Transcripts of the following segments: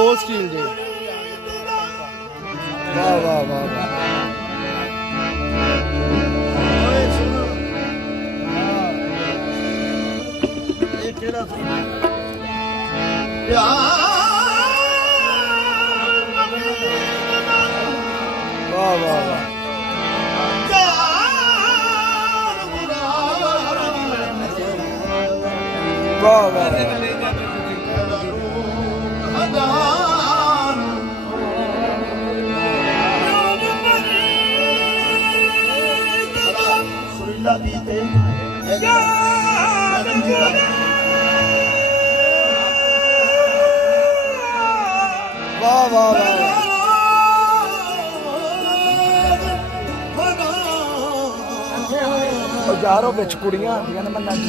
ਗੋ steel ਦੇ। ਵਾਹ ਵਾਹ ਵਾਹ ਵਾਹ। ਇਹ ਕਿਹੜਾ ਸੀ? ਵਾਹ ਵਾਹ ਵਾਹ। ਵਾਹ ਵਾਹ ਸੁਰੀਲਾ ਦੀ ਤੇ ਵਾਹ ਵਾਹ ਵਾਹ। ਯਾਰੋ ਵਿੱਚ ਕੁੜੀਆਂ ਆਉਂਦੀਆਂ ਨੇ, ਮੈਂ ਨੱਚ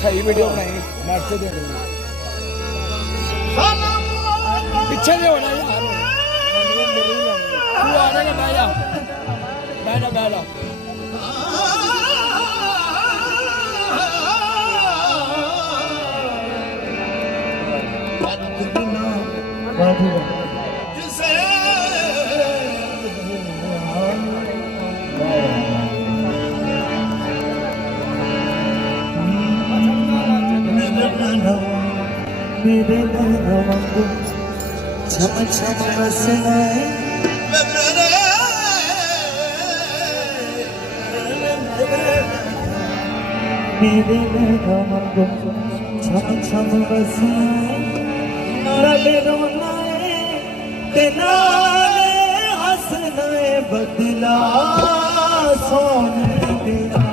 सही वीडियो बनाई नाचते दे पीछे से होना यार। तू आने का बैठा बैठा बैठा। मेरे नैनों को छम छम हंसना है मेरे नैनों को छम छम हंसना है नाले रोना है ते नाले हंसना है बदला सोने तेरा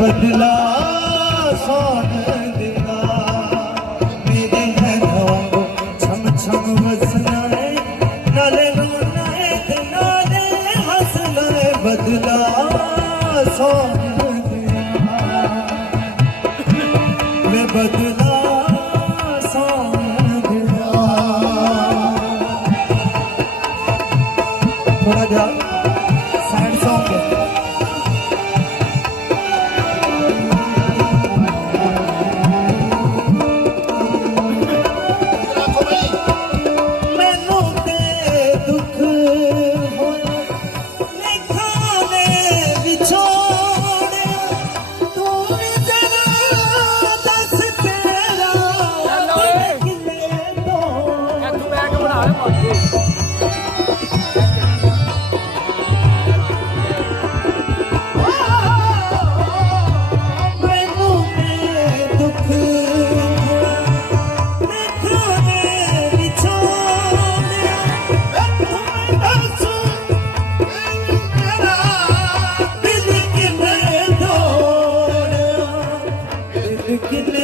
बदला सोन देगा मेरे नैनों को छम छम हंसना है नाले रोना है नाले हंसना है बदला सोन देगा मैं बदला सोन देगा। थोड़ा जा सैड सॉन्ग है। कितने